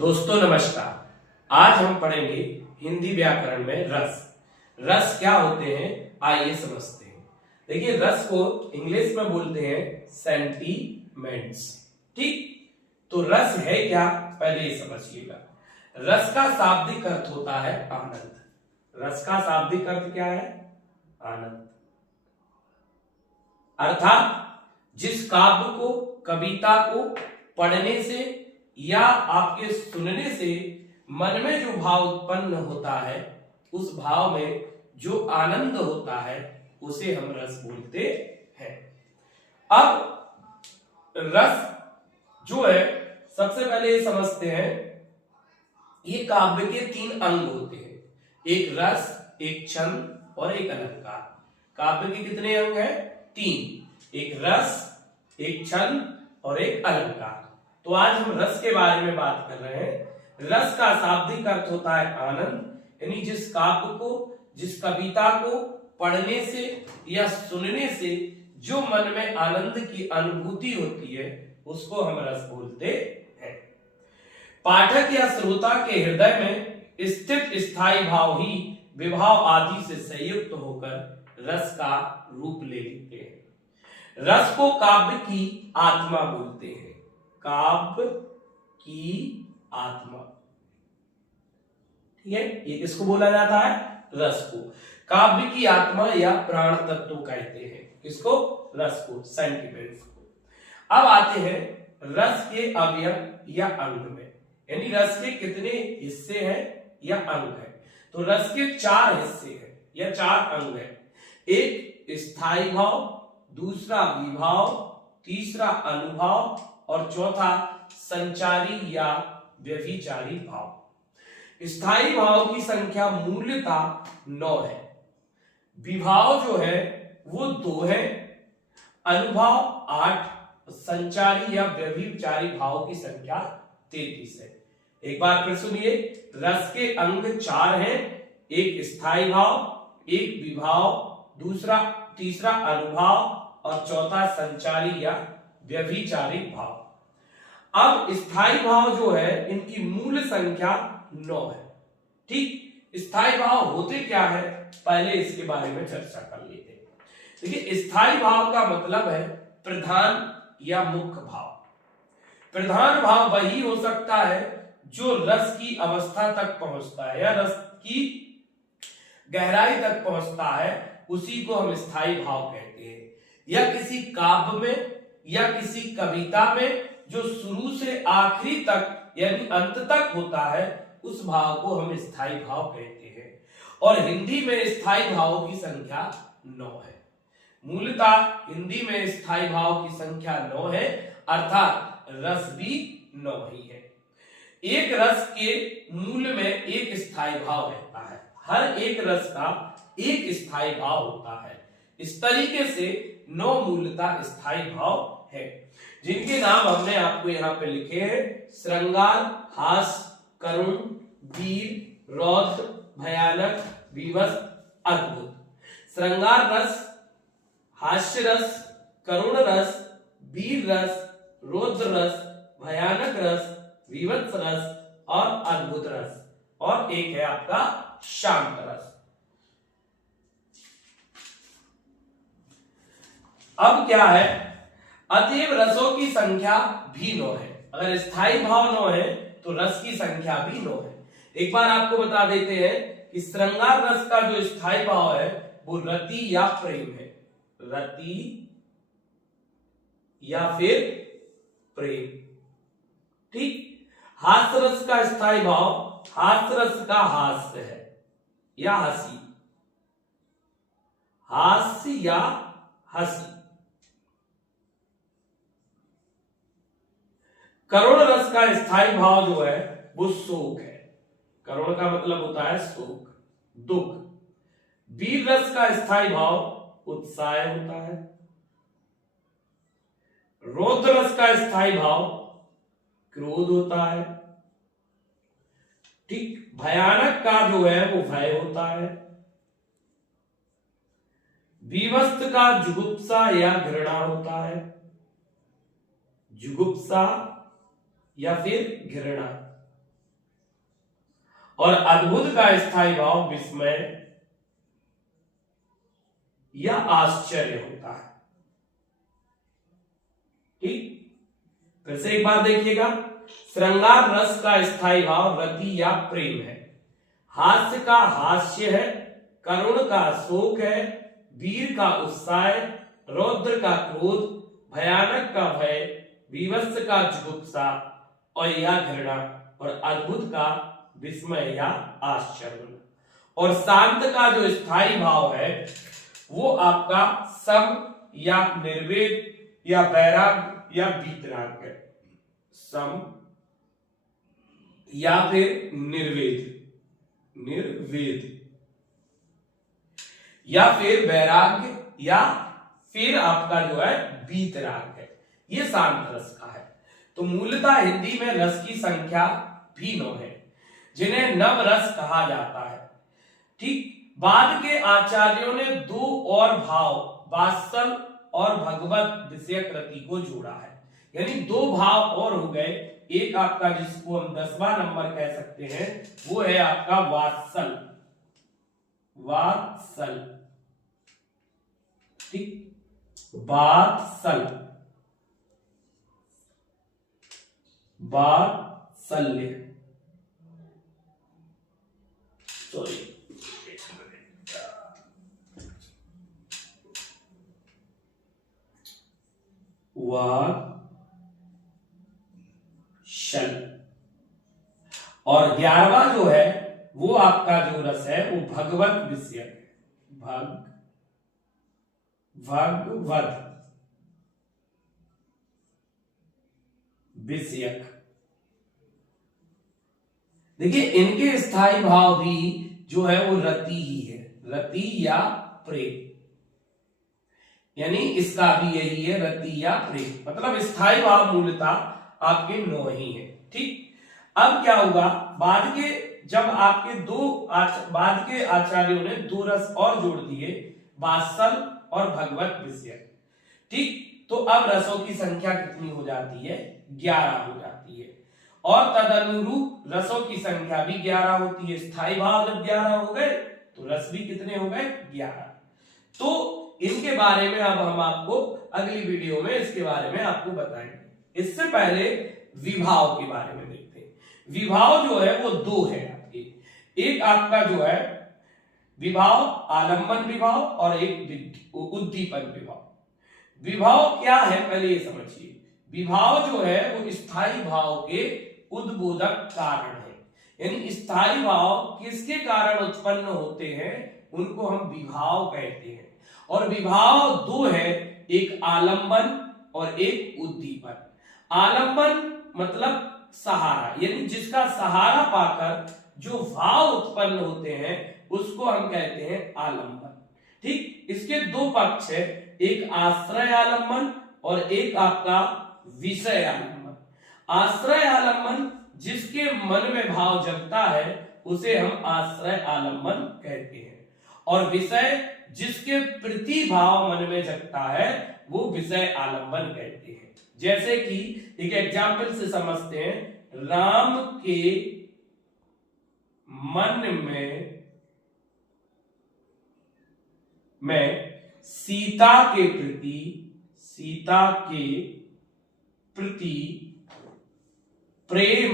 दोस्तों नमस्कार। आज हम पढ़ेंगे हिंदी व्याकरण में रस। रस क्या होते हैं आइए समझते हैं। देखिए रस को इंग्लिश में बोलते हैं सेंटीमेंट्स। ठीक, तो रस है क्या पहले ये समझिएगा। रस का शाब्दिक अर्थ होता है आनंद। रस का शाब्दिक अर्थ क्या है? आनंद। अर्थात जिस काव्य को, कविता को पढ़ने से या आपके सुनने से मन में जो भाव उत्पन्न होता है, उस भाव में जो आनंद होता है उसे हम रस बोलते हैं। अब रस जो है सबसे पहले ये समझते हैं, ये काव्य के तीन अंग होते हैं, एक रस, एक छंद और एक अलंकार। काव्य के कितने अंग हैं? तीन, एक रस, एक छंद और एक अलंकार। तो आज हम रस के बारे में बात कर रहे हैं। रस का शाब्दिक अर्थ होता है आनंद, यानी जिस काव्य को, जिस कविता को पढ़ने से या सुनने से जो मन में आनंद की अनुभूति होती है उसको हम रस बोलते हैं। पाठक या श्रोता के हृदय में स्थित स्थायी भाव ही विभाव आदि से संयुक्त होकर रस का रूप ले लेते हैं। रस को काव्य की आत्मा बोलते हैं। काव्य की आत्मा, ठीक है, ये किसको बोला जाता है? रस को। काव्य की आत्मा या प्राण तत्व कहते हैं किसको? रस को, सेंटिमेंट्स को। अब आते हैं रस के अवयव या अंग में, यानी रस के कितने हिस्से हैं या अंग हैं। तो रस के चार हिस्से हैं या चार अंग हैं। एक स्थायी भाव, दूसरा विभाव, तीसरा अनुभाव और चौथा संचारी या व्यभिचारी भाव। स्थायी भाव की संख्या मूलतः 9 है, विभाव जो है वो 2 है, अनुभाव 8, संचारी या व्यभिचारी भाव की संख्या 33 है। एक बार फिर सुनिए, रस के अंग 4 हैं, एक स्थायी भाव, एक विभाव, तीसरा अनुभाव और चौथा संचारी या व्यभिचारी भाव। अब स्थायी भाव जो है इनकी मूल संख्या 9 है। ठीक, स्थायी भाव होते क्या है पहले इसके बारे में चर्चा कर लेते हैं। देखिए स्थायी भाव का मतलब है प्रधान या मुख्य भाव। प्रधान भाव वही हो सकता है जो रस की अवस्था तक पहुंचता है या रस की गहराई तक पहुंचता है, उसी को हम स्थायी भाव कहते हैं। या किसी काव्य में या किसी कविता में जो शुरू से आखिरी तक यानी अंत तक होता है, उस भाव को हम स्थायी भाव कहते हैं। और हिंदी में स्थायी भावों की संख्या 9 है। मूलतः हिंदी में स्थायी भाव की संख्या 9 है, अर्थात रस भी 9 ही है। एक रस के मूल में एक स्थायी भाव रहता है। हर एक रस का एक स्थायी भाव होता है। इस तरीके से 9 मूलतः स्थायी भाव है, जिनके नाम हमने आपको यहाँ पे लिखे हैं। श्रृंगार, हास, करुण, वीर, रौद्र, भयानक, विवश, अद्भुत। श्रृंगार रस, हास्य रस, करुण रस, वीर रस, रौद्र रस, भयानक रस, विवश रस और अद्भुत रस, और एक है आपका शांत रस। अब क्या है, अतएव रसों की संख्या भी 9 है। अगर स्थायी भाव 9 है तो रस की संख्या भी 9 है। एक बार आपको बता देते हैं कि श्रृंगार रस का जो स्थायी भाव है वो रति या प्रेम है। रति या फिर प्रेम। ठीक, हास्य रस का स्थायी भाव हास्य रस का हास्य है या हंसी, हास्य या हंसी। करुण रस का स्थायी भाव जो है वो शोक है। करुण का मतलब होता है शोक, दुख। वीर रस का स्थायी भाव उत्साह होता है। रौद्र रस का स्थायी भाव क्रोध होता है। ठीक, भयानक का जो है वो भय होता है। विवस्त का जुगुप्सा या घृणा होता है। जुगुप्सा या फिर घृणा। और अद्भुत का स्थायी भाव विस्मय या आश्चर्य होता है। ठीक, फिर से एक बात देखिएगा, श्रृंगार रस का स्थायी भाव रति या प्रेम है, हास्य का हास्य है, करुण का शोक है, वीर का उत्साह, रौद्र का क्रोध, भयानक का भय, विवश का जुगुप्सा और या घृणा, और अद्भुत का विस्मय या आश्चर्य। और शांत का जो स्थायी भाव है वो आपका सम या निर्वेद या वैराग या वीतराग है। सम या फिर निर्वेद या फिर वैराग्य या फिर आपका जो है वीतराग है, ये शांत रस का है। तो मूलतः हिंदी में रस की संख्या भी 9 है, जिन्हें नव रस कहा जाता है। ठीक, बाद के आचार्यों ने 2 और भाव वात्सल और भगवत विषयक रति को जोड़ा है, यानी 2 भाव और हो गए। एक आपका जिसको हम 10वां नंबर कह सकते हैं वो है आपका वात्सल, ठीक, वात्सल्य, सॉरी वात्सल। और 11वां जो है वो आपका जो रस है वो भगवत विषयक, भगवत विषयक। देखिए इनके स्थायी भाव भी जो है वो रति ही है, रति या प्रेम, यानी इसका भी यही है, रति या प्रेम, मतलब स्थायी भाव मूलतः आपके 9 ही है। ठीक, अब क्या होगा, बाद के जब आपके बाद के आचार्यों ने 2 रस और जोड़ दिए, वात्सल और भगवत विषयक। ठीक, तो अब रसों की संख्या कितनी हो जाती है, 11 हो जाती है। और तदनुरूप रसों की संख्या भी 11 होती है। स्थायी भाव जब 11 हो गए तो रस भी कितने हो गए, 11। तो इनके बारे में अब हम आपको अगली वीडियो में इसके बारे में आपको बताएंगे। इससे पहले विभाव के बारे में देखते हैं। विभाव जो है वो 2 है आपके, एक आपका जो है विभाव आलंबन विभाव और एक उद्दीपन विभाव। विभाव क्या है पहले ये समझिए। विभाव जो है वो स्थायी भाव के उद्बोधक कारण है, यानी स्थायी भाव किसके कारण उत्पन्न होते हैं उनको हम विभाव कहते हैं। और विभाव 2 है, एक आलंबन और एक उद्दीपन। आलंबन मतलब सहारा, यानी जिसका सहारा पाकर जो भाव उत्पन्न होते हैं उसको हम कहते हैं आलंबन। ठीक, इसके 2 पक्ष है, एक आश्रय आलंबन और एक आपका विषय आलंबन। आश्रय आलंबन जिसके मन में भाव जगता है उसे हम आश्रय आलंबन कहते हैं, और विषय जिसके प्रति भाव मन में जगता है वो विषय आलंबन कहते हैं। जैसे कि एक एग्जाम्पल से समझते हैं, राम के मन में सीता के प्रति प्रेम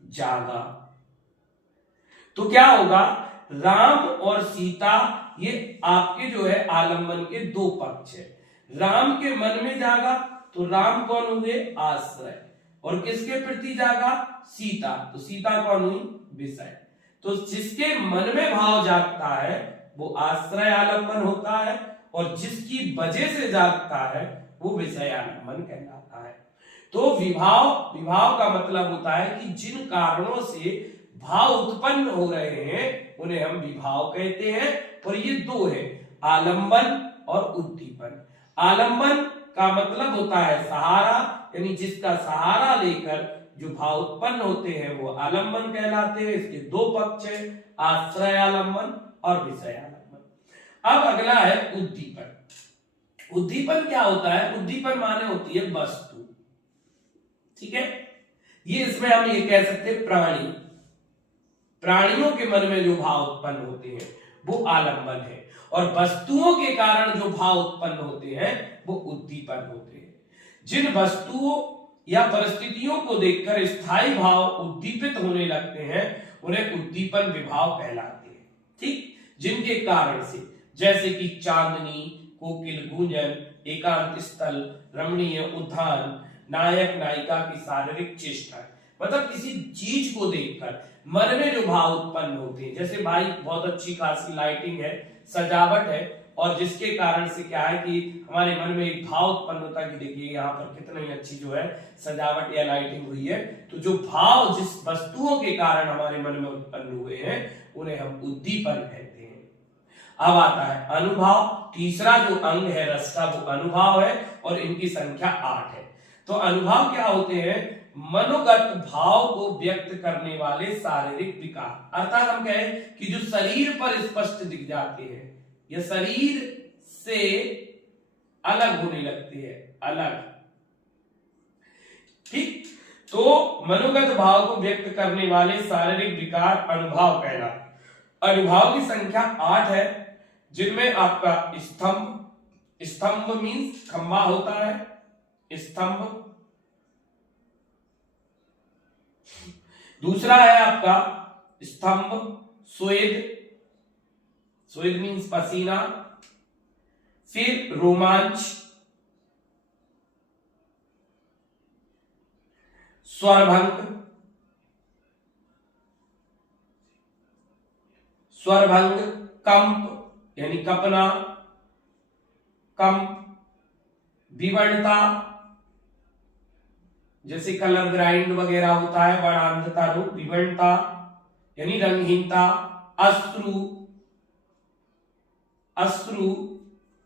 जागा। तो क्या होगा, राम और सीता ये आपके जो है आलंबन के 2 पक्ष है। राम के मन में जागा तो राम कौन हुए, आश्रय, और किसके प्रति जागा, सीता, तो सीता कौन हुई, विषय। तो जिसके मन में भाव जागता है वो आश्रय आलंबन होता है, और जिसकी वजह से जागता है वो विषय आलंबन कहलाता है। तो विभाव का मतलब होता है कि जिन कारणों से भाव उत्पन्न हो रहे हैं उन्हें हम विभाव कहते हैं। और ये 2 है, आलंबन और उद्दीपन। आलंबन का मतलब होता है सहारा, यानी जिसका सहारा लेकर जो भाव उत्पन्न होते हैं वो आलंबन कहलाते हैं। इसके 2 पक्ष है, आश्रय आलंबन और विषय आलंबन। अब अगला है उद्दीपन। उद्दीपन क्या होता है, उद्दीपन माने होती है वस्तु। ठीक है, ये इसमें हम ये कह सकते हैं प्राणी, प्राणियों के मन में जो भाव उत्पन्न होते हैं वो आलंबन है, और वस्तुओं के कारण जो भाव उत्पन्न होते हैं वो उद्दीपन होते हैं। जिन वस्तुओं या परिस्थितियों को देखकर स्थायी भाव उद्दीपित होने लगते हैं उन्हें उद्दीपन विभाव कहलाते हैं। ठीक, जिनके कारण से, जैसे कि चांदनी, कोकिल गूंजन, एकांत स्थल, रमणीय उद्यान, नायक नायिका की शारीरिक चेष्टा, मतलब किसी चीज को देखकर मन में जो भाव उत्पन्न होते हैं, जैसे भाई बहुत अच्छी खासी लाइटिंग है, सजावट है, और जिसके कारण से क्या है कि हमारे मन में एक भाव उत्पन्न होता है कि देखिए यहाँ पर कितनी अच्छी जो है सजावट या लाइटिंग हुई है। तो जो भाव जिस वस्तुओं के कारण हमारे मन में उत्पन्न हुए हैं उन्हें हम उद्दीपन कहते हैं। अब आता है अनुभव। तीसरा जो अंग है रस का वो अनुभव है, और इनकी संख्या 8 है। तो अनुभव क्या होते हैं? मनोगत भाव को व्यक्त करने वाले शारीरिक विकार, अर्थात हम कहें कि जो शरीर पर स्पष्ट दिख जाते हैं या शरीर से अलग होने लगती है, अलग। ठीक, तो मनोगत भाव को व्यक्त करने वाले शारीरिक विकार अनुभव कहलाते। अनुभव की संख्या 8 है, जिनमें आपका स्तंभ, स्तंभ मीन्स खंभा होता है, स्तंभ। दूसरा है आपका स्तंभ, स्वेद, स्वेद मीन्स पसीना। फिर रोमांच, स्वरभंग, स्वरभंग, कंप यानी कपना, कंप, विवर्णता, जैसे कलर ग्राइंड वगैरह होता है, वर्णांधता रूप, विवर्णता यानी रंगहीनता, अश्रु, अश्रु,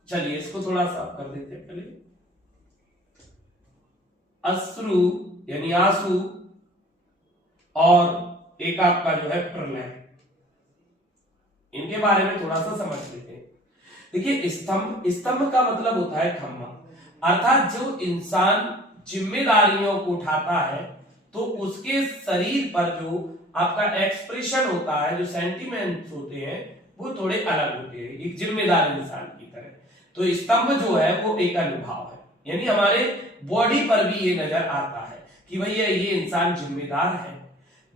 चलिए इसको थोड़ा सा कर देते हैं पहले, अश्रु यानी आंसू, और एक आपका जो है प्रलय। इनके बारे में थोड़ा सा समझ लेते हैं। देखिए स्तंभ, स्तंभ का मतलब होता है खंभा, अर्थात जो इंसान जिम्मेदारियों को उठाता है तो उसके शरीर पर जो आपका एक्सप्रेशन होता है, जो सेंटिमेंट्स होते हैं वो थोड़े अलग होते हैं एक जिम्मेदार इंसान की तरह। तो स्तंभ जो है वो एक अनुभव है, यानी हमारे बॉडी पर भी ये नजर आता है कि भैया ये इंसान जिम्मेदार है।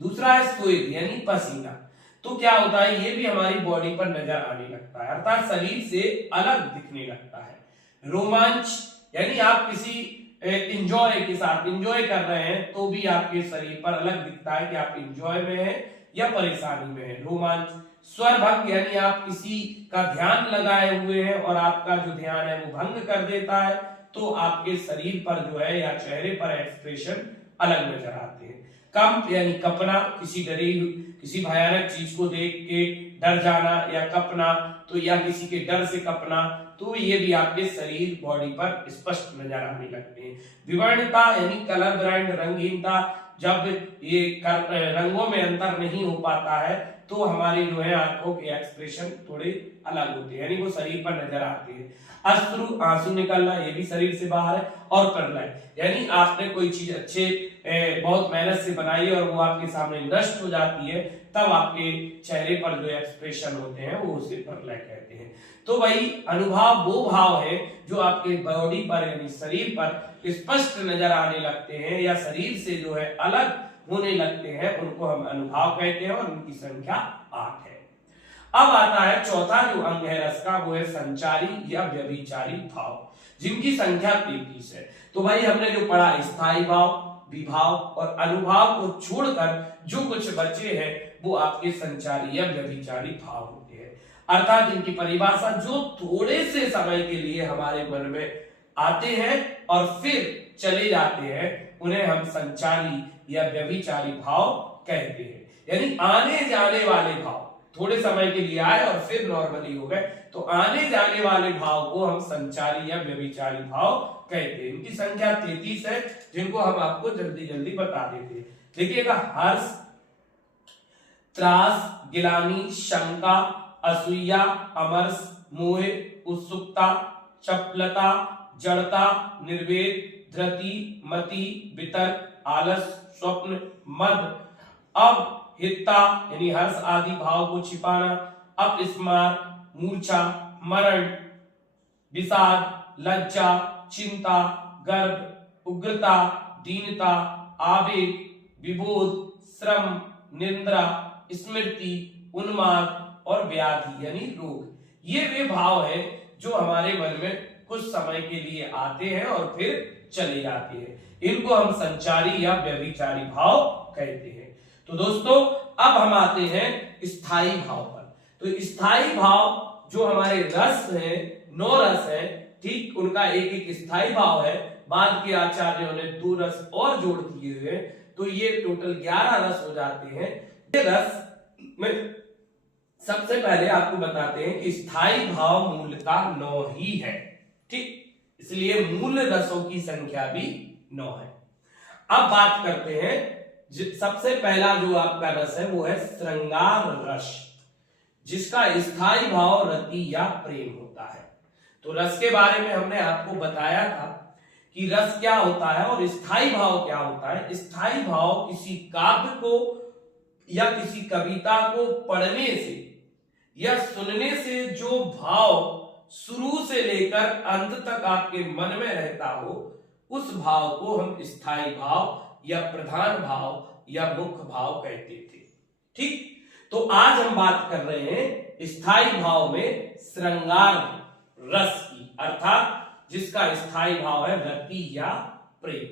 दूसरा है स्वेद यानी पसीना। तो क्या होता है, ये भी हमारी बॉडी पर नजर आने लगता है, अर्थात शरीर से अलग दिखने लगता है। रोमांच यानी आप किसी इंजॉय के साथ इंजॉय कर रहे हैं तो भी आपके शरीर पर अलग दिखता है कि आप इंजॉय में हैं या परेशानी में हैं, रोमांच। स्वरभंग यानी आप किसी का ध्यान लगाए हुए हैं और आपका जो ध्यान है वो भंग कर देता है, तो आपके शरीर पर जो है या चेहरे पर एक्सप्रेशन अलग नजर आते हैं। कंप यानी कपना, किसी भयानक चीज को देख के डर जाना या कपना, तो या किसी के डर से कपना, तो ये भी आपके शरीर बॉडी पर स्पष्ट नजर आने लगते हैं। विवर्णता यानी कलर ब्राइंड, रंगहीनता, जब ये रंगों में अंतर नहीं हो पाता है तो हमारी जो है आंखों के एक्सप्रेशन थोड़े अलग होते हैं, यानी वो शरीर पर नजर आते हैं। अश्रु, आंसू निकलना, ये भी शरीर से बाहर है। और प्रलय यानी आपने कोई चीज अच्छे बहुत मेहनत से बनाई है और वो आपके सामने नष्ट हो जाती है, तब आपके चेहरे पर जो एक्सप्रेशन होते हैं वो उसे प्रलय कहते हैं। तो भाई अनुभव वो भाव है जो आपके बॉडी पर यानी शरीर पर स्पष्ट नजर आने लगते हैं या शरीर से जो है अलग होने लगते हैं, उनको हम अनुभव कहते हैं, और उनकी संख्या 8 है। अब आता है चौथा जो अंग है रस का, वो है संचारी या व्यभिचारी भाव, जिनकी संख्या 33 है। तो भाई हमने जो पढ़ा स्थायी भाव, विभाव और अनुभव को छोड़कर जो कुछ बचे हैं वो आपके संचारी या व्यभिचारी भाव होते हैं, अर्थात इनकी परिभाषा जो थोड़े से समय के लिए हमारे मन में आते हैं और फिर चले जाते हैं, उन्हें हम संचारी या व्यभिचारी भाव कहते हैं। यानी आने जाने वाले भाव, थोड़े समय के लिए आए और फिर नॉर्मली हो गए, तो आने जाने वाले भाव को हम संचारी या व्यभिचारी भाव कहते हैं। इनकी संख्या 33 है, जिनको हम आपको जल्दी जल्दी बता देते हैं। देखिएगा, हर्ष, त्रास, गिलानी, शंका, असूया, अमर्ष, मोह, उत्सुकता, चपलता, जड़ता, निर्वेद, धृति, मति, वितर्क, आलस, स्वप्न, मद। अब हित्ता यानी हर्ष आदि भाव को छिपाना, अपस्मार मूर्छा, मरण, विषाद, लज्जा, चिंता, गर्व, उग्रता, दीनता, आवेग, विबोध, श्रम, निंद्रा, स्मृति, उन्माद और व्याधि यानी रोग। ये वे भाव हैं जो हमारे मन में कुछ समय के लिए आते हैं और फिर चले जाते हैं। इनको हम संचारी या व्यभिचारी भाव कहते हैं। तो दोस्तों अब हम आते हैं स्थायी भाव पर। तो स्थायी भाव जो हमारे रस हैं, 9 रस हैं, ठीक, उनका एक एक स्थायी भाव है। बाद के आचार्यों ने 2 रस और जोड़ दिए हुए, तो ये टोटल 11 रस हो जाते हैं। ये रस में सबसे पहले आपको बताते हैं कि स्थायी भाव मूलतः 9 ही है, ठीक, इसलिए मूल रसों की संख्या भी 9 है। अब बात करते हैं, सबसे पहला जो आपका रस है वो है श्रृंगार रस, जिसका स्थायी भाव रति या प्रेम होता है। तो रस के बारे में हमने आपको बताया था कि रस क्या होता है और स्थायी भाव क्या होता है। स्थायी भाव किसी काव्य को या किसी कविता को पढ़ने से या सुनने से जो भाव शुरू से लेकर अंत तक आपके मन में रहता हो, उस भाव को हम स्थायी भाव या प्रधान भाव या मुख्य भाव कहते थे, ठीक। तो आज हम बात कर रहे हैं स्थायी भाव में श्रृंगार रस की, अर्थात जिसका स्थायी भाव है रति या प्रेम,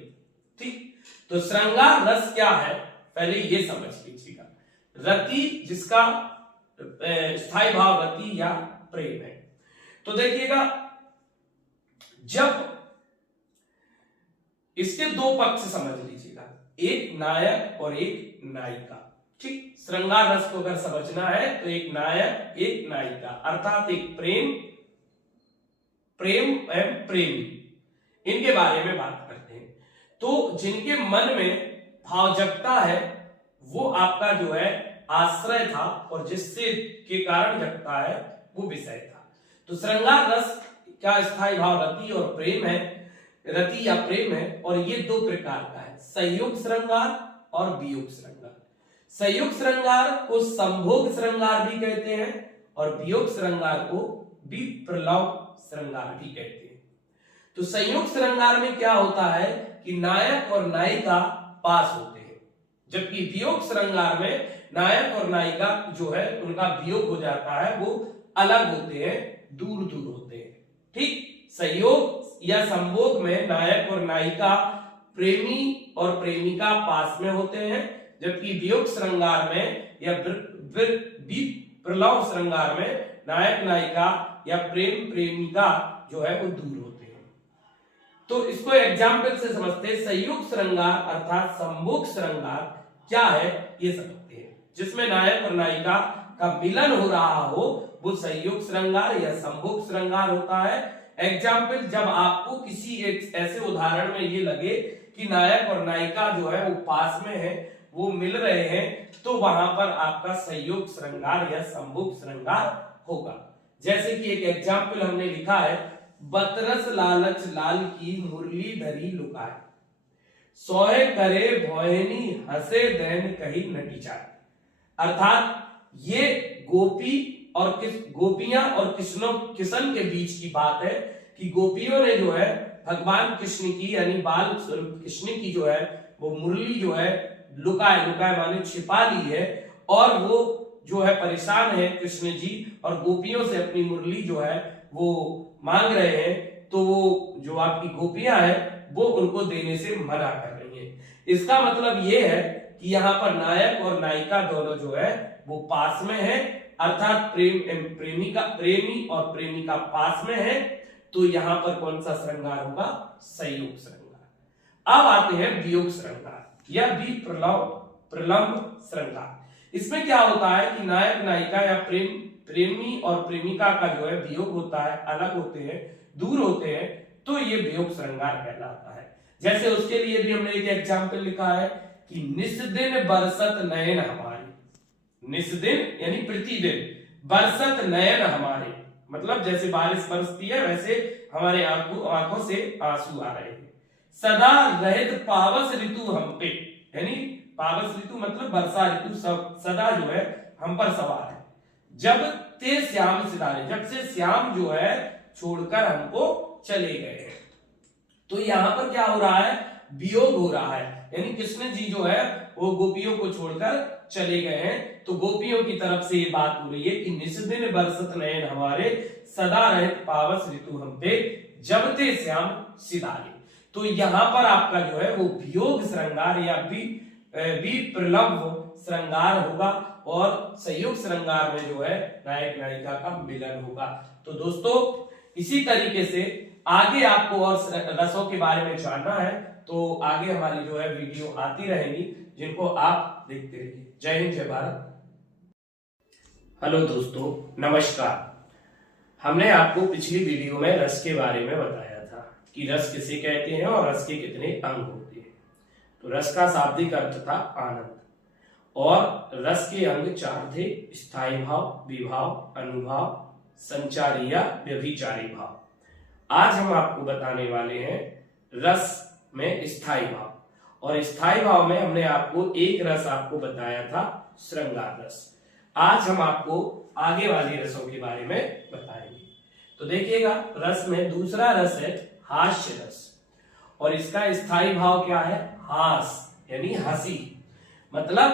ठीक। तो श्रृंगार रस क्या है पहले ये समझ लीजिएगा। रति जिसका स्थायी भाव रति या प्रेम है। तो देखिएगा, जब इसके 2 पक्ष समझ लीजिएगा, एक नायक और एक नायिका, ठीक। श्रृंगार रस को अगर समझना है तो एक नायक एक नायिका, अर्थात एक प्रेम एवं प्रेमी, इनके बारे में बात करते हैं। तो जिनके मन में भाव जगता है वो आपका जो है आश्रय था और जिससे के कारण जगता है वो विषय था। तो श्रृंगार रस का स्थायी भाव रति और प्रेम है, रति या प्रेम है, और ये 2 प्रकार का है, संयुक्त श्रृंगार और वियोग श्रृंगार। संयुक्त श्रृंगार को संभोग श्रृंगार भी कहते हैं और वियोग श्रृंगार को विप्रलव श्रृंगार भी कहते हैं। तो संयुक्त श्रृंगार में क्या होता है कि नायक और नायिका पास होते हैं, जबकि वियोग श्रृंगार में नायक और नायिका जो है उनका वियोग हो जाता है, वो अलग होते हैं, दूर दूर होते हैं, ठीक। संयोग या संभोग में नायक और नायिका प्रेमी और प्रेमिका पास में होते हैं, जबकि वियोग श्रृंगार में या विप्रलव श्रृंगार में नायक नायिका या प्रेम प्रेमिका जो है वो दूर होते हैं। तो इसको एग्जाम्पल से समझते हैं। संयुक्त श्रृंगार अर्थात संभोग श्रृंगार क्या है ये समझते हैं, जिसमें नायक और नायिका का मिलन हो रहा हो वो संयुक्त श्रृंगार या संभोग श्रृंगार होता है। एग्जाम्पल, जब आपको किसी एक ऐसे उदाहरण में ये लगे कि नायक और नायिका जो है वो पास में है, वो मिल रहे हैं, तो वहां पर आपका संयुक्त श्रृंगार या संभोग श्रृंगार होगा। जैसे कि एक एग्जाम्पल हमने लिखा है, बतरस लालच लाल की मुरली धरी लुकाए, सोहे करे भोयनी हंसे दैन कहीं नटी जाए। अर्थात ये गोपियां और किशन के बीच की बात है कि गोपियों ने जो है भगवान कृष्ण की यानी बाल स्वरूप कृष्ण की जो है वो मुरली जो है लुकाए माने छिपा ली है, और वो जो है परेशान है कृष्ण जी, और गोपियों से अपनी मुरली जो है वो मांग रहे हैं। तो वो जो आपकी गोपियां हैं वो उनको देने से मना कर रही हैं। इसका मतलब ये है कि यहाँ पर नायक और नायिका दोनों जो है वो पास में है, अर्थात प्रेमी और प्रेमिका पास में है। तो यहाँ पर कौन सा श्रृंगार होगा? संयोग श्रृंगार। अब आते हैं वियोग श्रृंगार या प्रलंब श्रृंगार। इसमें क्या होता है कि नायक नायिका या प्रेमी और प्रेमिका का जो है वियोग होता है, अलग होते हैं, दूर होते हैं, तो ये वियोग श्रृंगार कहलाता है। जैसे उसके लिए भी हमने एक एग्जाम्पल लिखा है कि निस्दिन बरसत नयन हमारे, निस्दिन यानी प्रतिदिन, बरसत नयन हमारे, मतलब जैसे बारिश बरसती है वैसे हमारे आंखों से आंसू आ रहे हैं। सदा रहित पावस ऋतु हम पे, यानी पावस ऋतु मतलब वर्षा ऋतु सदा जो है हम पर सवार है। जब ते श्याम सिधारे, जब से श्याम जो है छोड़कर हमको चले गए हैं। तो यहाँ पर क्या हो रहा है, वियोग हो रहा है, यानी कृष्ण जी जो है वो गोपियों को छोड़कर चले गए हैं। तो गोपियों की तरफ से ये बात हो रही है कि निस्दिन बरसत नयन हमारे, सदा रहत पावस ऋतु हम पे, जब ते श्याम सिधारे। तो यहाँ पर आपका जो है वो वियोग श्रृंगार या विप्रलम्भ श्रृंगार होगा और संयुक्त श्रृंगार में जो है नायक नायिका का मिलन होगा। तो दोस्तों इसी तरीके से आगे आपको और रसों के बारे में जानना है तो आगे हमारी जो है वीडियो आती रहेंगी, जिनको आप देखते रहिए। जय हिंद, जय भारत। हेलो दोस्तों, नमस्कार। हमने आपको पिछली वीडियो में रस के बारे में बताया था कि रस किसे कहते हैं और रस के कितने अंग होते हैं। तो रस का शाब्दिक अर्थ था आनंद और रस के अंग 4 थे, स्थायी भाव, विभाव, अनुभाव, संचारी या व्यभिचारी भाव। आज हम आपको बताने वाले हैं रस में स्थायी भाव, और स्थायी भाव में हमने आपको एक रस आपको बताया था, श्रृंगार रस। आज हम आपको आगे वाली रसों के बारे में बताएंगे। तो देखिएगा, रस में दूसरा रस है हास्य रस, और इसका स्थायी भाव क्या है, हास यानी हंसी। मतलब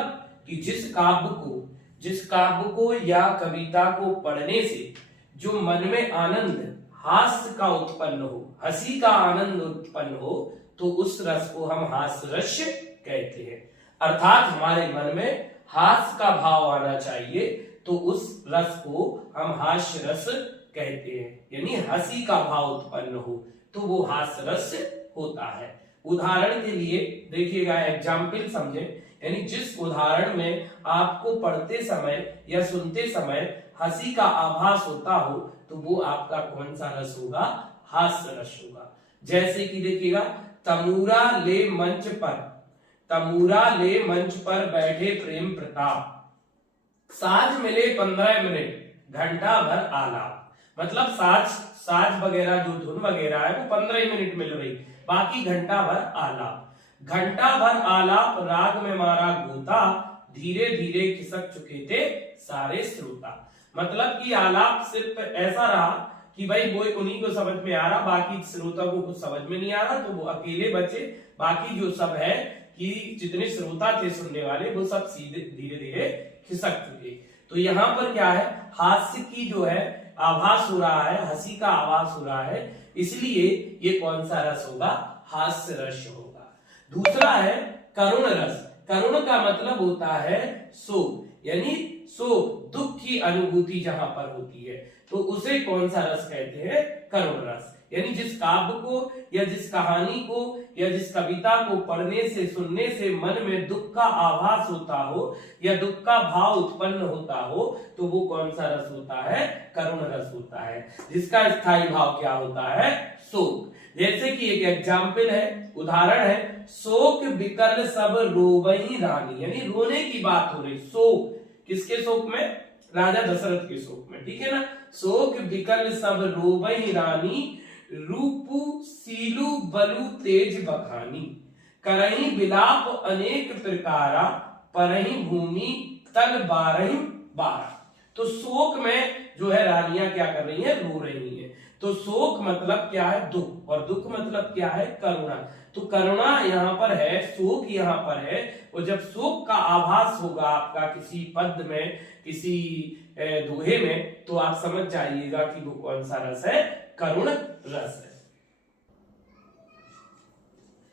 कि जिस काव्य को या कविता को पढ़ने से जो मन में आनंद, हास्य का उत्पन्न हो, हंसी का आनंद उत्पन्न हो, तो उस रस को हम हास्य रस कहते हैं। अर्थात हमारे मन में हास्य का भाव आना चाहिए, तो उस रस को हम हास्य रस कहते हैं, यानी हंसी का भाव उत्पन्न हो तो वो हास्य रस होता है। उदाहरण के लिए देखिएगा, एग्जाम्पल समझे, यानी जिस उदाहरण में आपको पढ़ते समय या सुनते समय हंसी का आभास होता हो तो वो आपका कौन सा रस होगा, हास्य रस होगा। जैसे कि देखिएगा, तमूरा ले मंच पर बैठे प्रेम प्रताप, साज मिले 15 मिनट, घंटा भर आलाप। मतलब साज वगैरह जो धुन वगैरह है वो 15 मिनट मिल रही, बाकी घंटा भर आलाप। घंटा भर आलाप राग में मारा गोता, धीरे धीरे खिसक चुके थे सारे श्रोता। मतलब कि आलाप सिर्फ ऐसा रहा कि भाई वो उन्हीं को समझ में आ रहा, बाकी श्रोता को कुछ समझ में नहीं आ रहा, तो वो अकेले बचे। बाकी जो सब है कि जितने श्रोता थे सुनने वाले, वो सब सीधे धीरे धीरे खिसक चुके। तो यहाँ पर क्या है, हास्य की जो है आभास हो रहा है, हंसी का आभास हो रहा है, इसलिए ये कौन सा रस होगा, हास्य रस होगा। दूसरा है करुण रस। करुण का मतलब होता है शोक, यानी शोक, दुख की अनुभूति जहां पर होती है तो उसे कौन सा रस कहते हैं, करुण रस। यानी जिस काव्य को या जिस कहानी को या जिस कविता को पढ़ने से, सुनने से मन में दुख का आभास होता हो या दुख का भाव उत्पन्न होता हो तो वो कौन सा रस होता है, करुण रस होता है, जिसका स्थायी भाव क्या होता है, शोक। जैसे कि एक एग्जाम्पल है, उदाहरण है, शोक विकल सब रोवई रानी, यानी रोने की बात हो रही। शोक किसके शोक में, राजा दशरथ के शोक में, ठीक है ना। शोक विकल सब रोवई रानी, रूपु सीलू बलु तेज बखानी, करही विलाप अनेक प्रकारा, परही भूमि तल बारही बारा। तो शोक में जो है रानियां क्या कर रही हैं, रो रही हैं। तो शोक मतलब क्या है, दुख, और दुख मतलब क्या है, करुणा। तो करुणा यहाँ पर है, शोक यहाँ पर है। और जब शोक का आभास होगा आपका किसी पद में, किसी दोहे में, तो आप समझ जाइएगा कि वो कौन सा रस है, करुण रस है।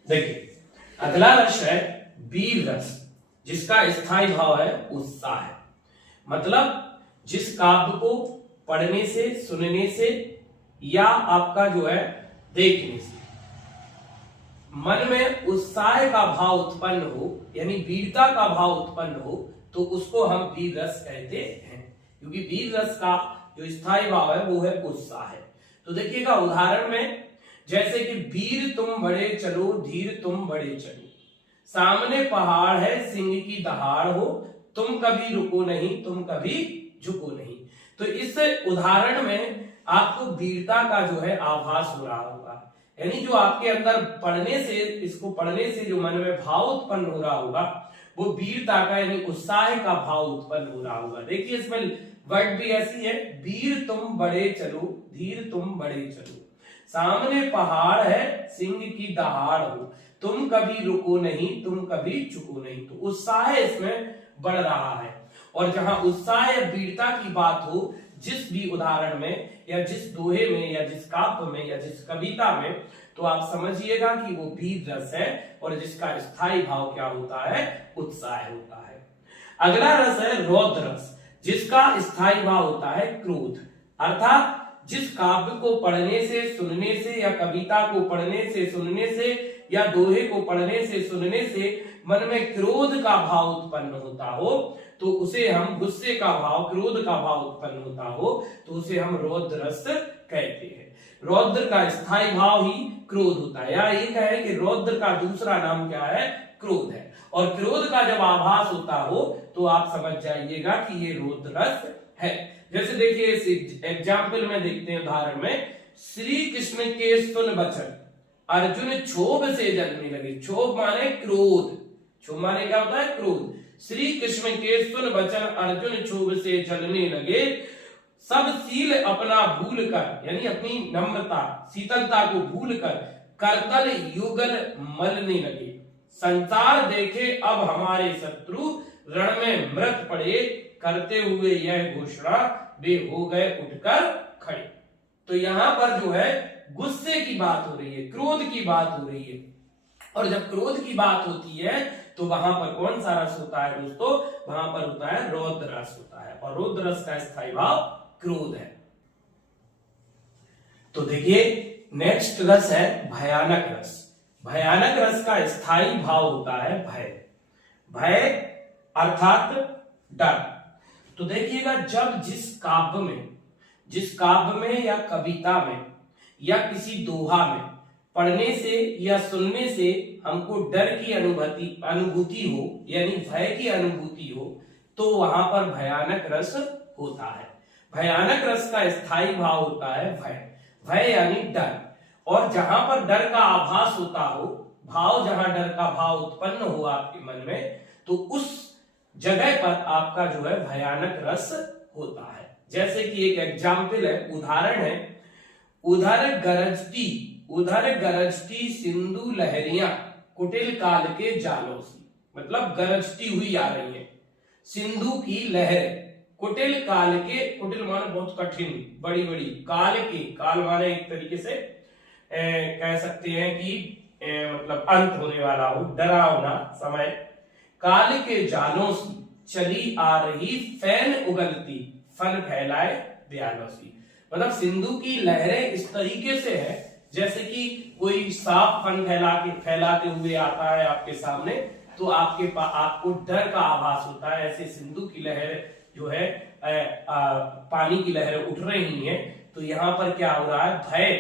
देखिए अगला रस है वीर रस, जिसका स्थायी भाव है उत्साह। मतलब जिस काव्य को पढ़ने से, सुनने से या आपका जो है देखने से मन में उत्साह का भाव उत्पन्न हो, यानी वीरता का भाव उत्पन्न हो, तो उसको हम वीर रस कहते हैं। क्योंकि वीर रस का जो स्थायी भाव है वो है उत्साह है। तो देखिएगा उदाहरण में, जैसे कि वीर तुम बड़े चलो, धीर तुम बड़े चलो, सामने पहाड़ है सिंह की दहाड़ हो, तुम कभी रुको नहीं, तुम कभी झुको नहीं। तो इस उदाहरण में आपको वीरता का जो है आभास हो रहा होगा, यानी जो आपके अंदर पढ़ने से, इसको पढ़ने से जो मन में भाव उत्पन्न हो रहा होगा वो वीरता का यानी उत्साह का भाव उत्पन्न हो रहा होगा। देखिए इसमें वर्ड भी ऐसी है, वीर तुम बड़े चलो, धीर तुम बड़े चलो, सामने पहाड़ है सिंह की दहाड़ हो, तुम कभी रुको नहीं, तुम कभी चुको नहीं। तो उत्साह इसमें बढ़ रहा है। और जहां उत्साह या वीरता की बात हो जिस भी उदाहरण में या जिस दोहे में या जिस काव्य में या जिस कविता में, तो आप समझिएगा कि वो वीर रस है और जिसका स्थायी भाव क्या होता है, उत्साह होता है। अगला रस है रौद्र रस, जिसका स्थायी भाव होता है क्रोध। अर्थात जिस काव्य को पढ़ने से सुनने से या कविता को पढ़ने से सुनने से या दोहे को पढ़ने से सुनने से मन में क्रोध का भाव उत्पन्न होता हो, तो उसे हम गुस्से का भाव, क्रोध का भाव उत्पन्न होता हो, तो उसे हम रौद्र रस कहते हैं। रौद्र का स्थायी भाव ही क्रोध होता है, या एक है कि रौद्र का दूसरा नाम क्या है, क्रोध है। और क्रोध का जब आभास होता हो तो आप समझ जाइएगा कि ये रौद्र रस है। जैसे देखिए इस एग्जाम्पल में देखते हैं, उदाहरण में, श्री कृष्ण के सुन बचन अर्जुन क्षोभ से जलने लगे। क्षोभ माने क्रोध, क्षोभ माने क्या होता है, क्रोध। श्री कृष्ण के सुन बचन अर्जुन क्षोभ से जलने लगे, सब सील अपना भूल कर, यानी अपनी नम्रता शीतलता को भूल कर करतल युगल मलने लगे। संसार देखे अब हमारे शत्रु, रण में मृत पड़े, करते हुए यह घोषणा वे हो गए उठकर खड़े। तो यहां पर जो है गुस्से की बात हो रही है, क्रोध की बात हो रही है। और जब क्रोध की बात होती है तो वहां पर कौन सा रस होता है दोस्तों, वहां पर होता है रौद्र रस होता है। और रौद्र रस का स्थायी भाव क्रोध है। तो देखिए नेक्स्ट रस है भयानक रस। भयानक रस का स्थायी भाव होता है भय। भय अर्थात डर। तो देखिएगा जब जिस काव्य में या कविता में या किसी दोहा में पढ़ने से या सुनने से हमको डर की अनुभूति हो, यानी भय की अनुभूति हो, तो वहां पर भयानक रस होता है। भयानक रस का स्थायी भाव होता है भय। भय यानी डर। और जहां पर डर का आभास होता हो, जहां डर का भाव उत्पन्न हो आपके मन में, तो उस जगह पर आपका जो है भयानक रस होता है। जैसे कि एक एग्जाम्पल है, उदाहरण है, उधर गरजती सिंधु लहरियां कुटिल काल के जालों से। मतलब गरजती हुई आ रही है सिंधु की लहर, कुटिल काल के, कुटिल माने बहुत कठिन, बड़ी बड़ी, काल माने एक तरीके से कह सकते हैं कि मतलब अंत होने वाला हो, डरावना समय। काल के जालों से चली आ रही फैन उगलती, फन फैलाए दयालों सी। मतलब सिंधु की लहरें इस तरीके से है जैसे कि कोई सांप फन फैलाते हुए आता है आपके सामने, तो आपको डर का आभास होता है। ऐसे सिंधु की लहर जो है पानी की लहरें उठ रही हैं, तो यहाँ पर क्या हो रहा है,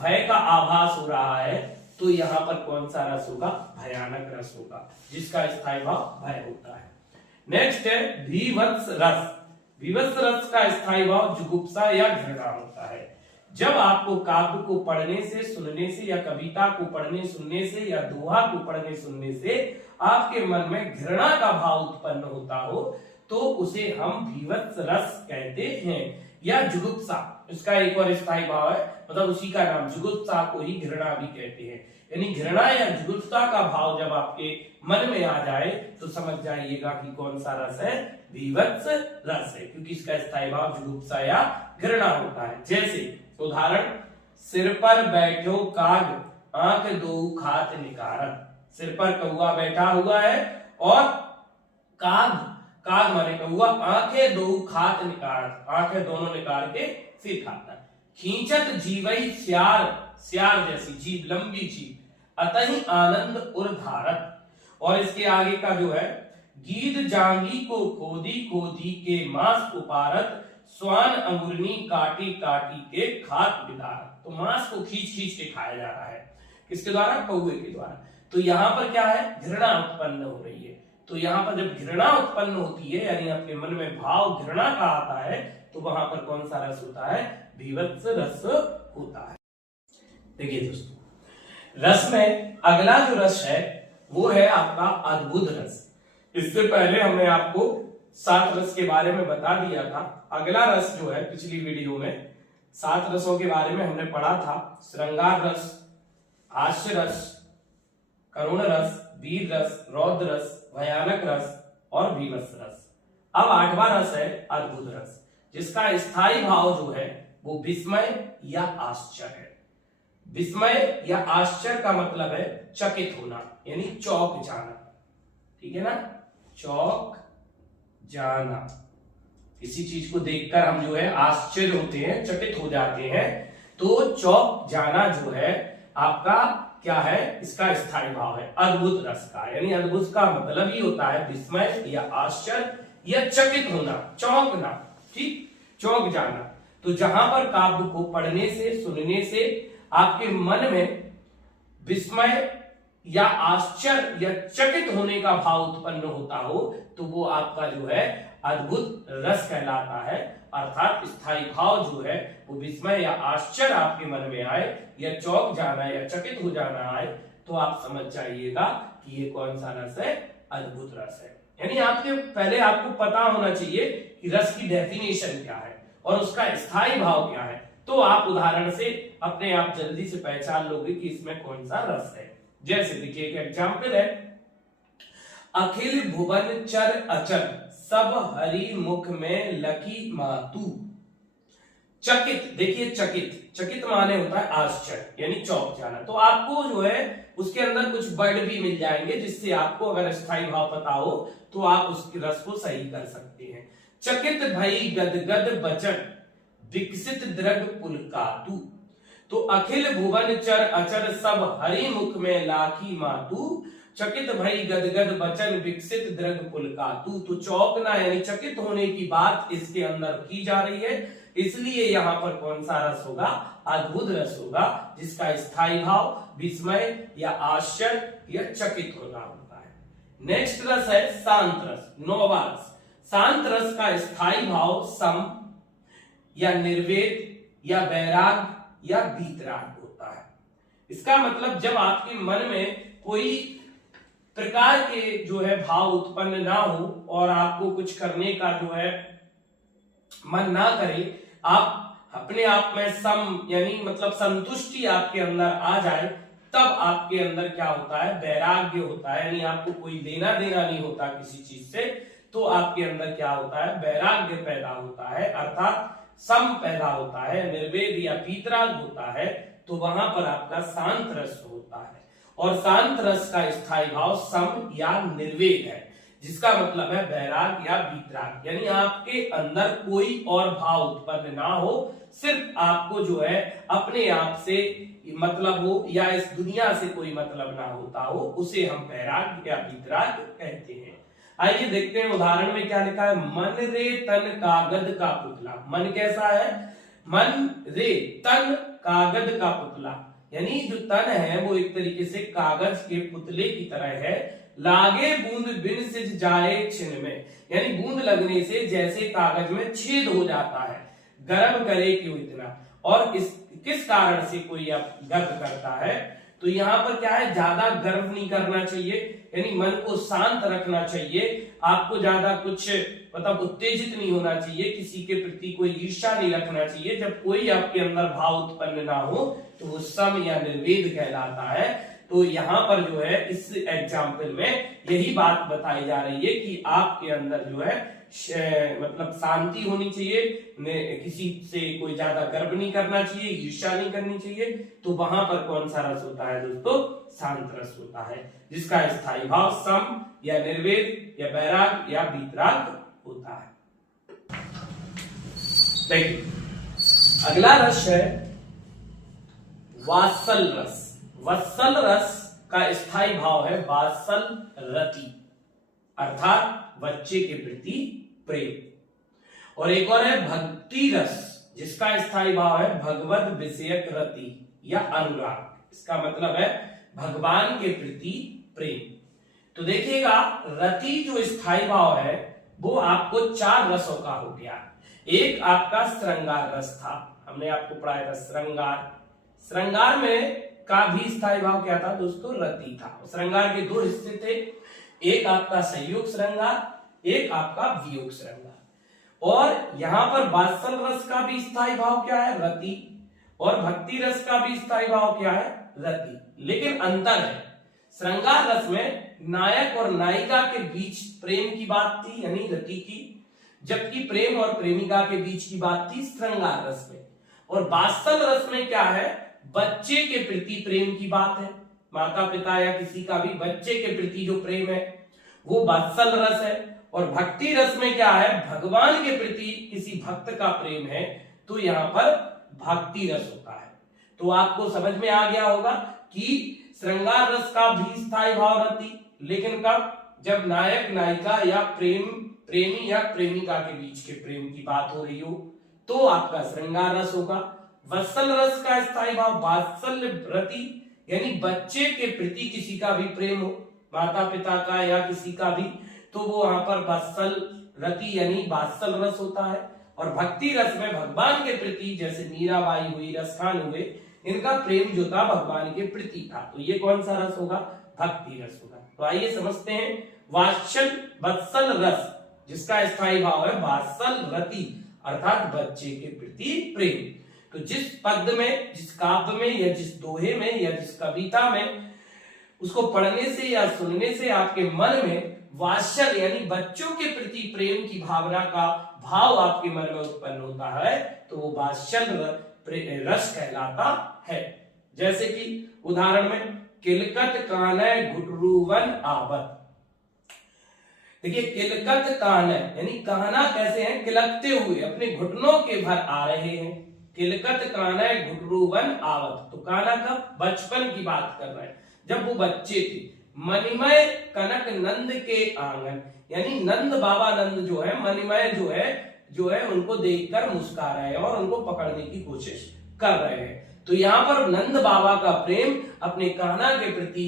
भय का आभास हो रहा है। तो यहाँ पर कौन सा रस होगा, भयानक रस होगा, जिसका स्थायी भाव भय होता है। नेक्स्ट है भीभत्स रस। भीभत्स रस का स्थायी भाव जुगुप्सा या घृणा होता है। जब आपको काव्य को पढ़ने से सुनने से या कविता को पढ़ने सुनने से या दोहा को पढ़ने सुनने से आपके मन में घृणा का भाव उत्पन्न होता हो, तो उसे हम भीभत्स रस कहते हैं। या जुगुप्सा, इसका एक और स्थायी भाव है, मतलब उसी का नाम, जुगुप्सा को ही घृणा भी कहते हैं। यानी घृणा या जुगुप्सा का भाव जब आपके मन में आ जाए तो समझ जाइएगा कि कौन सा रस है, भीभत्स रस है, क्योंकि इसका स्थायी भाव जुगुप्सा या घृणा होता है। जैसे उदाहरण, सिर पर बैठो काग आंख दो खात निकारत। सिर पर कौआ बैठा हुआ है और काग माने कौआ, आंखें दो खात निकारत, आंखें दोनों निकाल के फिर खाता है। खींचत जीवई स्यार जैसी जीभ, लंबी जीभ, अतहि आनंद उर्धारत। और इसके आगे का जो है, गीद जांगी को खोदी के मांस उपारत, स्वान अंगुरनी काटी के खात विदारत। तो मांस को खींच के खाया जा रहा है, किसके द्वारा, कौए के द्वारा। तो यहाँ पर क्या है, घृणा उत्पन्न हो रही है। तो यहाँ पर जब घृणा उत्पन्न होती है, यानी आपके मन में भाव घृणा का आता है, तो वहां पर कौन सा रस होता है, भीभत्स रस होता है। देखिए दोस्तों, रस में अगला जो रस है वो है आपका अद्भुत रस। इससे पहले हमने आपको 7 रस के बारे में बता दिया था। अगला रस जो है पिछली वीडियो में 7 रसों के बारे में हमने पढ़ा था। श्रृंगार रस, हास्य रस, करुण रस, वीर रस, रौद्र रस, भयानक रस और भीभत्स रस। अब 8वां रस है अद्भुत रस, जिसका स्थायी भाव जो है वो विस्मय या आश्चर्य है। विस्मय या आश्चर्य का मतलब है चकित होना, यानी चौंक जाना। ठीक है ना, चौंक जाना। किसी चीज को देखकर हम जो है आश्चर्य होते हैं, चकित हो जाते हैं, तो चौंक जाना जो है आपका क्या है, इसका स्थायी भाव है अद्भुत रस का। यानी अद्भुत का मतलब ही होता है विस्मय या आश्चर्य या चकित होना, चौंकना। ठीक, चौंक जाना। तो जहां पर काव्य को पढ़ने से, सुनने से आपके मन में विस्मय या आश्चर्य या चकित होने का भाव उत्पन्न होता हो, तो वो आपका जो है अद्भुत रस कहलाता है। अर्थात स्थायी भाव जो है वो विस्मय या आश्चर्य आपके मन में आए, या चौंक जाना या चकित हो जाना आए, तो आप समझ जाइएगा कि ये कौन सा रस है, अद्भुत रस है। यानी आपको पता होना चाहिए कि रस की डेफिनेशन क्या है और उसका स्थायी भाव क्या है, तो आप उदाहरण से अपने आप जल्दी से पहचान लोगे कि इसमें कौन सा रस है। जैसे देखिए एक एग्जाम्पल है, अखिल भुवन चर अचल सब हरि मुख में लकी मातु। चकित, देखिए चकित माने होता है आश्चर्य यानी चौंक जाना। तो आपको जो है उसके अंदर कुछ वर्ड भी मिल जाएंगे, जिससे आपको अगर स्थायी भाव पता हो तो आप उसके रस को सही कर सकते हैं। चकित भई गदगद बचन विकसित दृढ़ पुलकातु। तो अखिल भुवन चर अचर सब हरि मुख में लाखी मातु। चकित भई गदगद बचन विकसित दृढ़ पुलकातु। तो चौंकना यानी चकित होने की बात इसके अंदर की जा रही है, इसलिए यहाँ पर कौन सा रस होगा, अद्भुत रस होगा, जिसका स्थायी भाव विस्मय या आश्चर्य या चकित होना होता है। नेक्स्ट रस है शांत रस, 9वां रस। शांत रस का स्थायी भाव सम या निर्वेद या वैराग या वीतराग होता है। इसका मतलब जब आपके मन में कोई प्रकार के जो है भाव उत्पन्न ना हो और आपको कुछ करने का जो है मन ना करे, आप अपने आप में सम यानी मतलब संतुष्टि आपके अंदर आ जाए, तब आपके अंदर क्या होता है, वैराग्य होता है। यानी आपको कोई लेना देना नहीं होता किसी चीज से, तो आपके अंदर क्या होता है, वैराग्य पैदा होता है, अर्थात सम पैदा होता है, निर्वेद या वीतराग होता है। तो वहां पर आपका शांत रस होता है। और शांत रस का स्थायी भाव सम या निर्वेद है, जिसका मतलब है वैराग या वीतराग। यानी आपके अंदर कोई और भाव उत्पन्न ना हो, सिर्फ आपको जो है अपने आप से मतलब हो या इस दुनिया से कोई मतलब ना होता हो, उसे हम वैराग या वीतराग कहते हैं। आइए देखते हैं उदाहरण में क्या लिखा है। मन रे तन कागज का पुतला। मन कैसा है, मन रे तन कागज का पुतला, यानी जो तन है वो एक तरीके से कागज के पुतले की तरह है। लागे बूंद बिन सिज जाए छिन में, यानी बूंद लगने से जैसे कागज में छेद हो जाता है। गर्व करे क्यों इतना, और किस कारण से कोई आप गर्व करता है, तो यहाँ पर क्या है, ज्यादा गर्व नहीं करना चाहिए, यानी मन को शांत रखना चाहिए। आपको ज्यादा कुछ मतलब उत्तेजित नहीं होना चाहिए, किसी के प्रति कोई ईर्ष्या नहीं रखना चाहिए। जब कोई आपके अंदर भाव उत्पन्न ना हो तो वो सम या निर्वेद कहलाता है। तो यहाँ पर जो है इस एग्जाम्पल में यही बात बताई जा रही है कि आपके अंदर जो है मतलब शांति होनी चाहिए, किसी से कोई ज्यादा गर्व नहीं करना चाहिए, ईर्ष्या नहीं करनी चाहिए। तो वहां पर कौन सा रस होता है दोस्तों, शांत रस होता है, जिसका स्थायी भाव सम या निर्वेद या वैराग या वीतराग होता है। देखिए अगला रस है वात्सल रस। वत्सल रस का स्थायी भाव है वात्सल रति, अर्थात बच्चे के प्रति प्रेम। और एक और है भक्ति रस, जिसका स्थायी भाव है भगवत विषयक रति या अनुराग। इसका मतलब है भगवान के प्रति प्रेम। तो देखिएगा रति जो स्थायी भाव है वो आपको 4 रसों का हो गया। एक आपका श्रृंगार रस था, हमने आपको पढ़ाया था श्रृंगार। श्रृंगार में का भी स्थायी भाव क्या था दोस्तों, रति था। श्रृंगार के 2 हिस्से थे, एक आपका संयोग श्रृंगार, एक आपका वियोग श्रृंगार। और यहां पर वात्सल रस का भी स्थायी भाव क्या है? रति। और भक्ति रस का भी स्थायी भाव क्या है? रति। लेकिन अंतर है, श्रृंगार रस में नायक और नायिका के बीच प्रेम की बात थी यानी रति की, जबकि प्रेम और प्रेमिका के बीच की बात थी श्रृंगार रस में। और वात्सल रस में क्या है? बच्चे के प्रति प्रेम की बात है, माता पिता या किसी का भी बच्चे के प्रति जो प्रेम है वो वात्सल रस है। और भक्ति रस में क्या है? भगवान के प्रति किसी भक्त का प्रेम है, तो यहां पर भक्ति रस होता है। तो आपको समझ में आ गया होगा कि श्रृंगार रस का भी स्थायी भाव रति, लेकिन कब? जब नायक नायिका या प्रेमी या प्रेमिका के बीच के प्रेम की बात हो रही हो तो आपका श्रृंगार रस होगा। वत्सल रस का स्थायी भाव वात्सल्य रति, यानी बच्चे के प्रति किसी का भी प्रेम हो, माता पिता का या किसी का भी, तो वो वहां पर वत्सल रति यानी वात्सल रस होता है। और भक्ति रस में भगवान के प्रति, जैसे मीराबाई हुई, रसखान हुए, इनका प्रेम जो था भगवान के प्रति था, तो ये कौन सा रस होगा? भक्ति रस होगा। तो आइए समझते हैं वत्सल रस, जिसका स्थायी भाव है वात्सल रति अर्थात बच्चे के प्रति प्रेम। तो जिस पद में, जिस काव्य में या जिस दोहे में या जिस कविता में उसको पढ़ने से या सुनने से आपके मन में वात्सल यानी बच्चों के प्रति प्रेम की भावना का भाव आपके मन में उत्पन्न होता है, तो वो वात्सल रस कहलाता है। जैसे कि उदाहरण में किलकत कानय घुटरूवन आवत। देखिए किलकत कानय यानी कहना कैसे है? किलकते हुए अपने घुटनों के भर आ रहे हैं। किलकत कानय घुटरूवन आवत, तो काना का बचपन की बात कर रहे हैं, जब वो बच्चे थे। मणिमय कनक नंद के आंगन, यानी नंद बाबा नंद जो है, मणिमय जो है उनको देखकर मुस्कुरा रहे हैं और उनको पकड़ने की कोशिश कर रहे हैं। तो यहाँ पर नंद बाबा का प्रेम अपने कान्हा के प्रति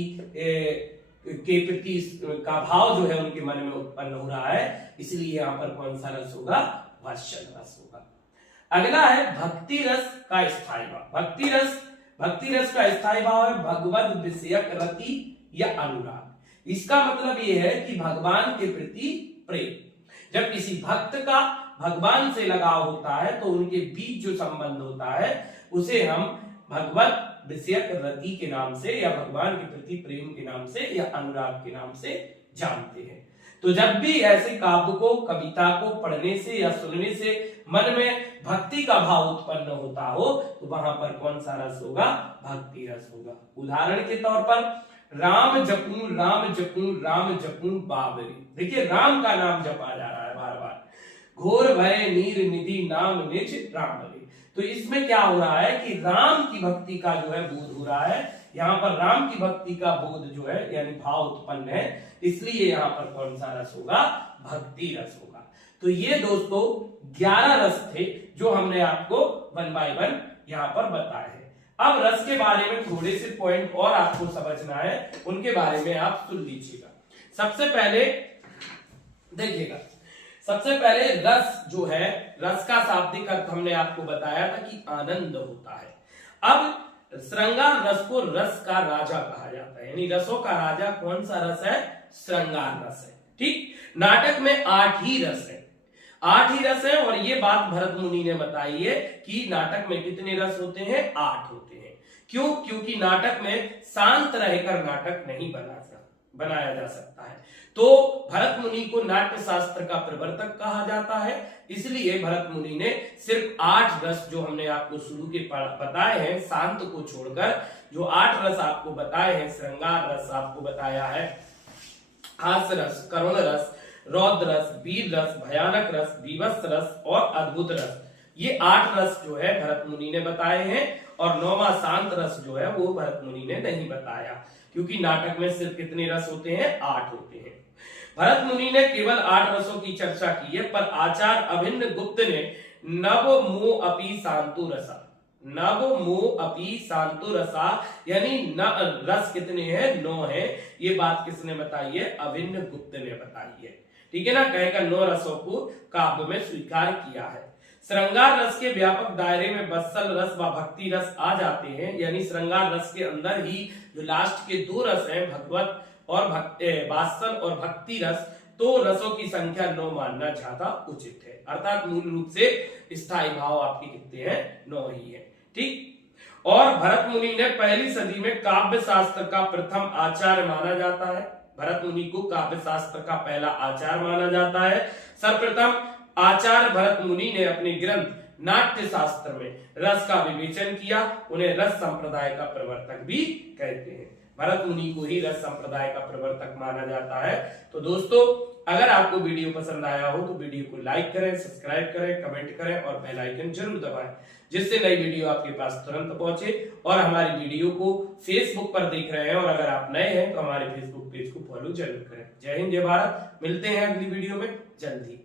का भाव जो है उनके मन में उत्पन्न हो रहा है, इसलिए यहाँ पर कौन सा रस होगा? वात्सल रस होगा। अगला है भक्ति रस का स्थायी भाव। भक्ति रस का स्थायी भाव है भगवद विषयक रति या अनुराग। इसका मतलब यह है कि भगवान के प्रति प्रेम। जब किसी भक्त का भगवान से लगाव होता है तो उनके बीच जो संबंध होता है उसे हम भगवत विषयक रति के नाम से या भगवान के प्रति प्रेम के नाम से या अनुराग के नाम से जानते हैं। तो जब भी ऐसे काव्य को, कविता को पढ़ने से या सुनने से मन में भक्ति का भाव उत्पन्न होता हो तो वहां पर कौन सा रस होगा? भक्ति रस होगा। उदाहरण के तौर पर राम जपूं राम जपूं राम जपूं बाबरी। देखिए राम का नाम जपा जा रहा है बार बार। घोर भय नीर निधि नाम निज राम रे। तो इसमें क्या हो रहा है कि राम की भक्ति का जो है बोध हो रहा है। यहाँ पर राम की भक्ति का बोध जो है यानी भाव उत्पन्न है, इसलिए यहाँ पर कौन सा रस होगा? भक्ति रस होगा। तो ये दोस्तों 11 रस थे जो हमने आपको 1 by 1 यहाँ पर बताए हैं। अब रस के बारे में थोड़े से पॉइंट और आपको समझना है, उनके बारे में आप सुन लीजिएगा। सबसे पहले देखिएगा, सबसे पहले रस जो है, रस का शाब्दिक अर्थ हमने आपको बताया था कि आनंद होता है। अब श्रृंगार रस को रस का राजा कहा जाता है, यानी रसों का राजा कौन सा रस है? श्रृंगार रस है। ठीक, नाटक में 8 ही रस है, 8 ही रस है। और ये बात भरत मुनि ने बताई है कि नाटक में कितने रस होते हैं? 8 होते हैं। क्यों? क्योंकि नाटक में शांत रहकर नाटक नहीं बनाया जा सकता है। तो भरत मुनि को नाट्य शास्त्र का प्रवर्तक कहा जाता है, इसलिए भरत मुनि ने सिर्फ 8 रस जो हमने आपको शुरू के बताए हैं, शांत को छोड़कर जो 8 रस आपको बताए हैं, श्रृंगार रस आपको बताया है, हास्य रस, करुण रस, रौद्र रस, वीर रस, भयानक रस, बीभत्स रस और अद्भुत रस, ये 8 रस जो है भरत मुनि ने बताए हैं। और 9वां शांत रस जो है वो भरत मुनि ने नहीं बताया, क्योंकि नाटक में सिर्फ कितने रस होते हैं? 8 होते हैं। भरत मुनि ने केवल 8 रसों की चर्चा की है, पर आचार्य अभिन्न गुप्त ने नव मोह अपि शांतु रसा, नव मोह अपि शांतु रसा यानी रस कितने हैं? 9 है। ये बात किसने बताई है? अभिन्न गुप्त ने बताई है। ठीक है ना, कहकर 9 रसों को काव्य में स्वीकार किया है। श्रृंगार रस के व्यापक दायरे में वत्सल रस व भक्ति रस आ जाते हैं, यानी श्रृंगार रस के अंदर ही जो लास्ट के 2 रस हैं, भगवत और वात्सल और भक्ति रस, तो रसों की संख्या 9 मानना ज्यादा उचित है। अर्थात मूल रूप से स्थायी भाव आपके कितने हैं? 9 ही है। ठीक। और भरत मुनि ने पहली सदी में काव्य शास्त्र का प्रथम आचार्य माना जाता है। भरत मुनि को काव्य शास्त्र का पहला आचार्य माना जाता है। सर्वप्रथम आचार्य भरत मुनि ने अपने ग्रंथ नाट्य शास्त्र में रस का विवेचन किया। उन्हें रस संप्रदाय का प्रवर्तक भी कहते हैं। भरत मुनि को ही रस संप्रदाय का प्रवर्तक माना जाता है। तो दोस्तों, अगर आपको वीडियो पसंद आया हो तो वीडियो को लाइक करें, सब्सक्राइब करें, कमेंट करें और बेल आइकन जरूर दबाएं, जिससे नई वीडियो आपके पास तुरंत पहुंचे। और हमारी वीडियो को फेसबुक पर देख रहे हैं और अगर आप नए हैं तो हमारे फेसबुक पेज को फॉलो जरूर करें। जय हिंद, जय भारत। मिलते हैं अगली वीडियो में जल्दी।